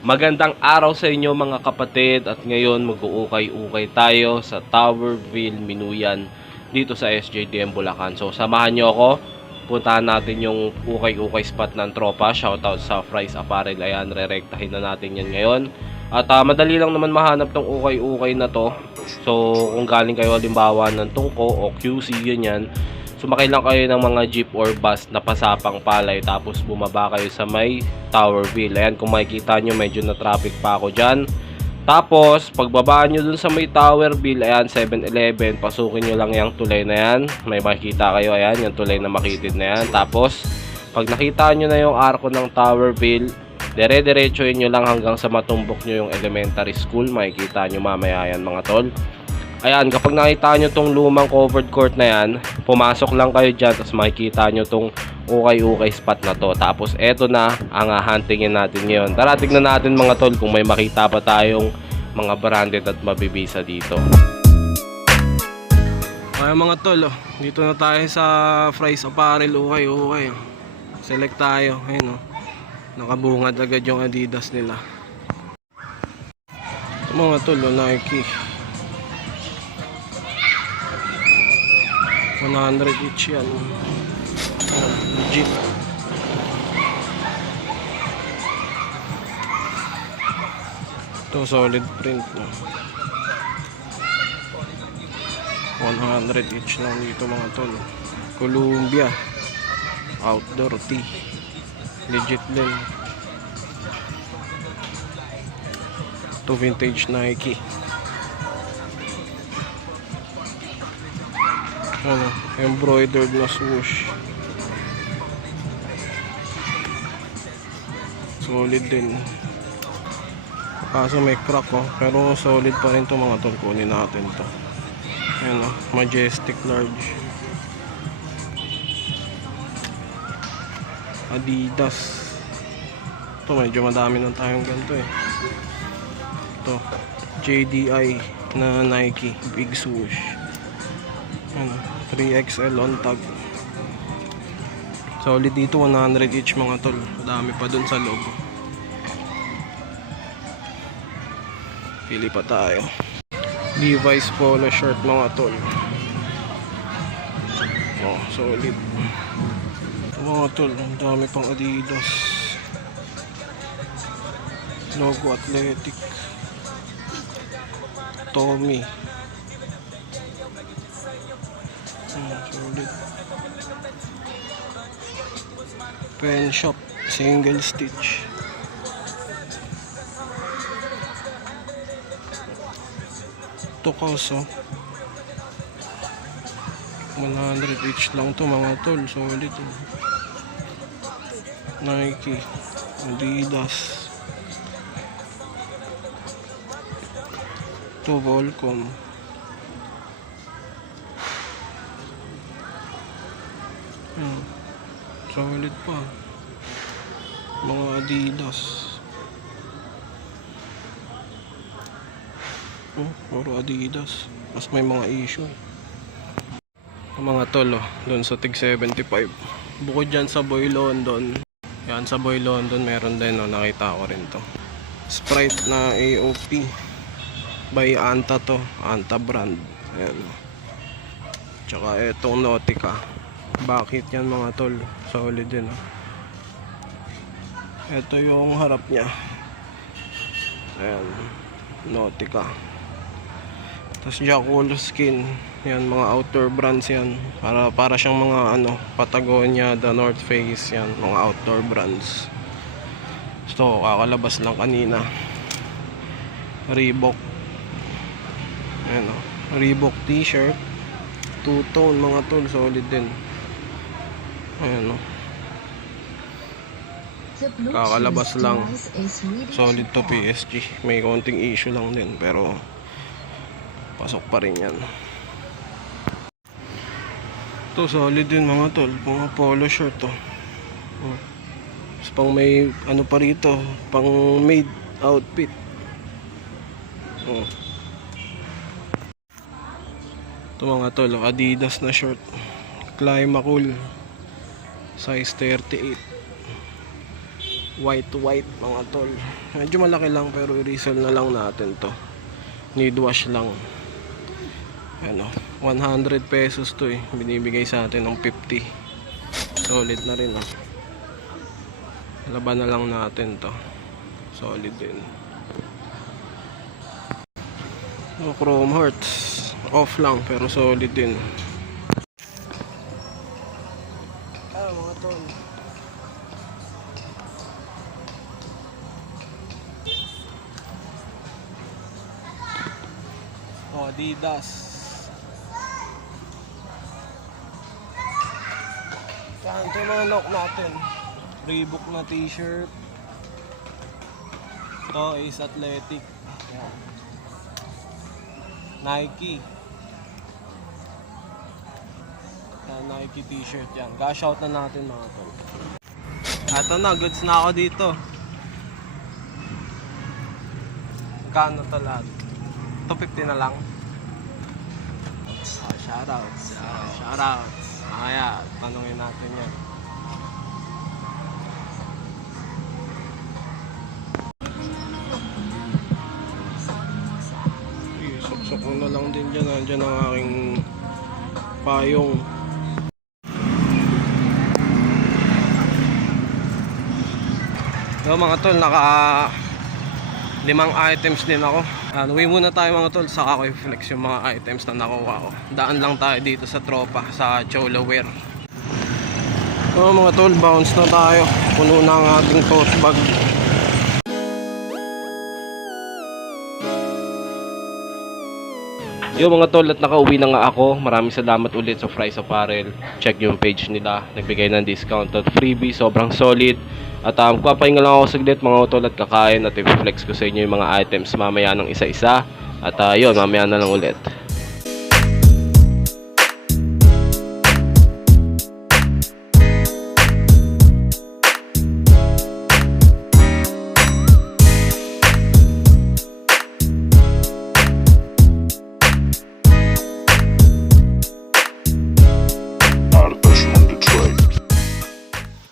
Magandang araw sa inyo mga kapatid at ngayon mag-uukay-ukay tayo sa Towerville, Minuyan dito sa SJDM Bulacan. So samahan nyo ako, puntahan natin yung ukay-ukay spot ng tropa. Shoutout sa Fries Apparel, ayan, re-rektahin na natin yan ngayon. At madali lang naman mahanap tong ukay-ukay na to. So kung galing kayo halimbawa ng Tungko o QC, ganyan, sumakay lang kayo ng mga jeep or bus na pasapang palay tapos bumaba kayo sa may Towerville. Ayan, kung makikita nyo medyo na traffic pa ako dyan. Tapos pagbaba nyo dun sa may Towerville, ayan 7-Eleven, pasukin nyo lang yung tulay na yan. May makikita kayo, ayan yung tulay na makitid na yan. Tapos pag nakita nyo na yung arko ng Towerville, dire-diretsuin nyo lang hanggang sa matumbok nyo yung elementary school. Makikita nyo mamaya yan mga tol. Ayan, kapag nakita nyo tong lumang covered court na yan, pumasok lang kayo dyan, tapos makikita nyo tong ukay-ukay spot na to. Tapos eto na ang huntingin natin ngayon. Tara, tignan natin mga tol kung may makita pa tayong mga branded at mabibisa dito. Ayan mga tol, dito na tayo sa Fries Apparel, ukay-ukay. Select tayo, ayun nakabungad agad yung Adidas nila. Mga tol, Nike 100 each yan. Legit. Ito solid print no? 100 each lang dito mga tol. Columbia outdoor tee, legit din. Ito vintage Nike. Embroidered na swoosh. Solid din. Kaso may crack pero solid pa rin to mga tol. Kunin natin to. Ayan Majestic large. Adidas. Ito medyo madami na tayong ganito Ito JDI na Nike big swoosh. 3XL on tag. Solid dito 100 each mga tol. Dami pa dun sa loob. Pili pa tayo. Levi's polo shirt mga tol. Solid. Mga tol, ang dami pang Adidas. Logo Athletic. Tommy. Solid. Pen shop single stitch. Ito kaso 100 each lang to mga tol. Solid Nike, Adidas. Ito Volcom. Solid pa. Mga Adidas. Puro Adidas. Mas may mga issue. Mga tol doon sa tig 75. Bukod dyan sa Boy London. Yan sa Boy London meron din nakita ko rin to. Sprite na AOP. By Anta to. Anta brand. Ayan Tsaka etong Nautica. Bakit yan mga tol? Solid din Ito yung harap niya. Ayan Nautica. Tapos Jacquard skin. Yan mga outdoor brands yan. Para siyang mga Patagonia, The North Face yan. Mga outdoor brands. So kakalabas lang kanina. Reebok. Ayan Reebok t-shirt. Two-tone mga tol. Solid din. Ayan kakalabas lang. Solid to PSG. May konting issue lang din pero pasok pa rin yan. Ito solid din mga tol. Mga polo shirt Tapos pang may pa rito, pang made outfit. Ito mga tol, Adidas na short. Climacool size 38. White mga tol. Medyo malaki lang pero i-resell na lang natin to. Need wash lang. Ano, 100 pesos to eh. Binibigay sa atin ng 50. Solid na rin oh. Laban na lang natin to. Solid din. Chrome Hearts. Off lang pero solid din. Mga tol. Adidas. Kanto mga lock natin. Reebok na t-shirt. Ito is athletic. Yan. Nike. Yan, Nike t-shirt yan. Cash out na natin mga tol. Ito na, goods na ako dito. Kano to lahat? 250 na lang. Shoutouts. Shoutouts. Kaya, tanungin natin yan. Suksok ko na lang din dyan. Nandiyan ang aking payong. So mga tol, naka 5 items din ako. Uwi muna tayo mga tol, saka ko i-flex yung mga items na nakuha ko. Daan lang tayo dito sa tropa, sa Cholaware. So mga tol, bounce na tayo. Puno na ang ating tote bag. Yo mga tol, at nakauwi na nga ako. Maraming salamat ulit sa Fries Apparel. Check yung page nila. Nagbigay ng discount at freebie. Sobrang solid. At papahinga lang ako saglit mga tol at kakain. At i-flex ko sa inyo yung mga items mamaya ng isa-isa. At yun, mamaya na lang ulit.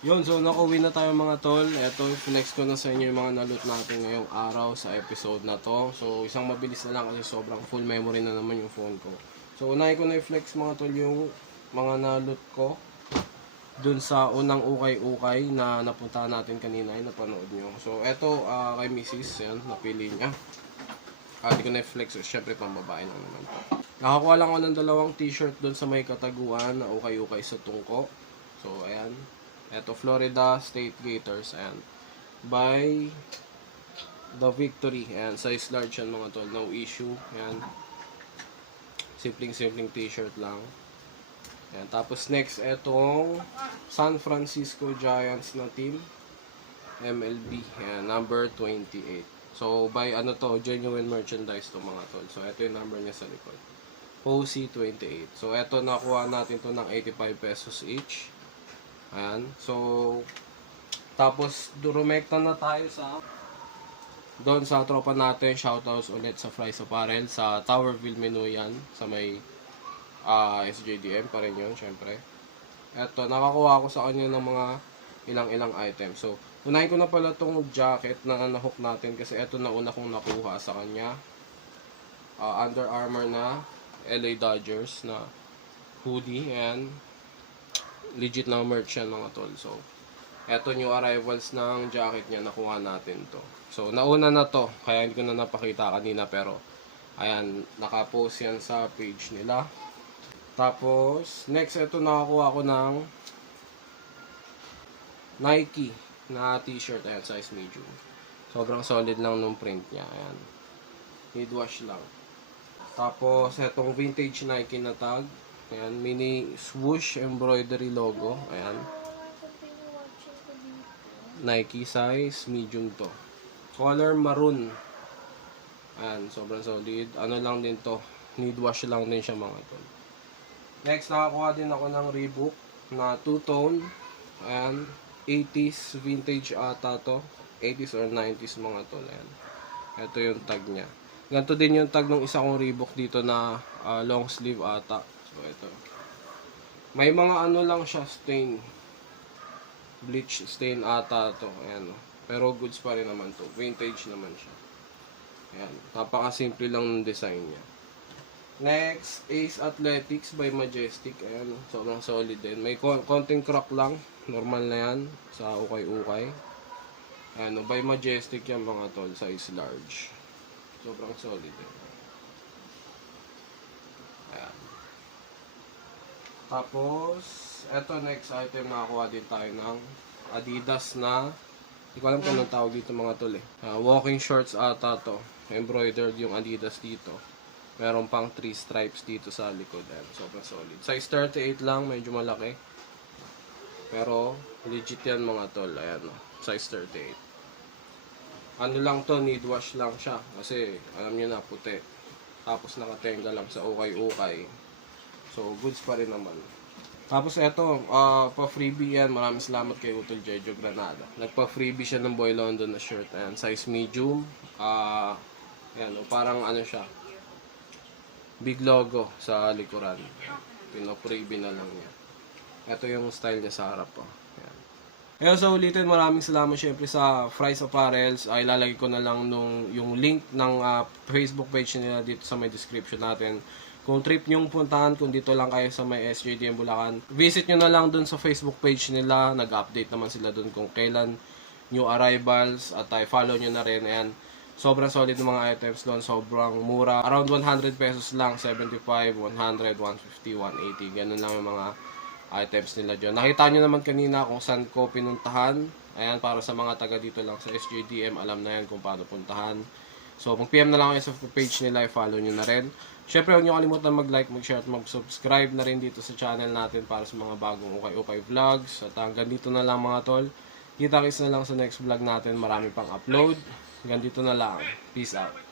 Yun, so nakauwi na tayo mga tol. Eto, flex ko na sa inyo yung mga naloot natin ngayong araw sa episode na to. So, isang mabilis na lang kasi sobrang full memory na naman yung phone ko. So, unahin ko na i-flex mga tol yung mga naloot ko dun sa unang ukay-ukay na napuntahan natin kanina ay napanood nyo. So, eto kay Mrs. Yan, napili niya. Hindi ko na i-flex. So, syempre pambabae lang naman to. Nakakuha lang ako ng 2 t-shirt dun sa may kataguan na ukay-ukay sa tungko. So, ayan. Ito, Florida State Gators. Ayan. By The Victory. Ayan. Size large yan mga tol. No issue. Ayan. Simpleng t-shirt lang. Ayan. Tapos next, etong San Francisco Giants na team. MLB. Ayan. Number 28. So, by ano to, genuine merchandise to mga tol. So, ito yung number niya sa likod. OC28. So, ito nakuha natin to ng 85 pesos each. Ayan. So, tapos durumekta na tayo sa doon sa tropa natin. Shoutouts ulit sa Fries Apparel sa Towerville, Minuyan. Sa may SJDM pa rin yun, syempre. Eto, nakakuha ko sa kanya ng mga ilang items. So, unahin ko na pala tong jacket na nahook natin kasi eto na una kong nakuha sa kanya. Under Armour na LA Dodgers na hoodie. Ayan. Legit na merch yan mga tol. So, eto new arrivals ng jacket niya, nakuha natin to. So, nauna na to, kaya hindi ko na napakita kanina pero ayan, nakapost yan sa page nila. Tapos, next, eto nakakuha ko ng Nike na t-shirt. Ayan, size medium. Sobrang solid lang nung print niya. Ayan. Need wash lang. Tapos, etong vintage Nike na tag. Ayan, mini swoosh embroidery logo. Ayan. Nike size, medium to. Color maroon. Ayan, sobrang solid. Ano lang din to. Need wash lang din siya mga tol. Next, nakakuha din ako ng Reebok na two-tone. Ayan, 80s vintage ata to. 80s or 90s mga tol. Ayan. Ito yung tag niya. Ganito din yung tag ng isa kong Reebok dito na long sleeve ata. So, ito. May mga ano lang siya, stain. Bleach stain ata to. Ayan. Pero goods pa rin naman to. Vintage naman siya. Ayan. Napaka-simple lang ng design niya. Next, Ace Athletics by Majestic. Ayan, sobrang solid din. May konting crack lang. Normal na yan sa ukay-ukay. Ayan, by Majestic yan mga tol. Size large. Sobrang solid din. Ayan. Tapos, eto next item, nakakuha din tayo ng Adidas na, hindi ko alam kung anong tawag dito mga tol eh. Walking shorts ata to. Embroidered yung Adidas dito. Meron pang 3 stripes dito sa likod. Ayan, sobrang solid. Size 38 lang, medyo malaki. Pero, legit yan mga tol. Ayan, size 38. Ano lang to, need wash lang siya. Kasi, alam nyo na, puti. Tapos nakatenga lang sa ukay-ukay. So, goods pa rin naman. Tapos eto, pa-freebie yan. Maraming salamat kay Utol Jejo Granada. Nagpa-freebie siya ng Boy London na shirt. Ayan, size medium. Ayan, parang ano siya. Big logo sa likuran. Pino-freebie na lang niya. Ito yung style niya sa harap. Ayan. Kaya sa ulitin, maraming salamat syempre sa Fries Apparels. Ay ilalagay ko na lang yung link ng Facebook page nila dito sa may description natin. Kung trip nyong puntahan, kung dito lang kayo sa may SJDM Bulacan, visit nyo na lang dun sa Facebook page nila. Nag-update naman sila dun kung kailan new arrivals. At follow nyo na rin. Ayan. Sobrang solid ng mga items doon. Sobrang mura. Around 100 pesos lang. 75, 100, 150, 180. Ganun lang yung mga items nila dyan. Nakita nyo naman kanina kung saan ko pinuntahan. Ayan, para sa mga taga dito lang sa SJDM, alam na yan kung paano puntahan. So, mag-PM na lang kayo sa page nila, i-follow nyo na rin. Syempre, huwag nyo kalimutan mag-like, mag-share at mag-subscribe na rin dito sa channel natin para sa mga bagong ukay-ukay vlogs. At hanggang dito na lang mga tol. Kita-kits na lang sa next vlog natin. Marami pang upload. Hanggang dito na lang. Peace out.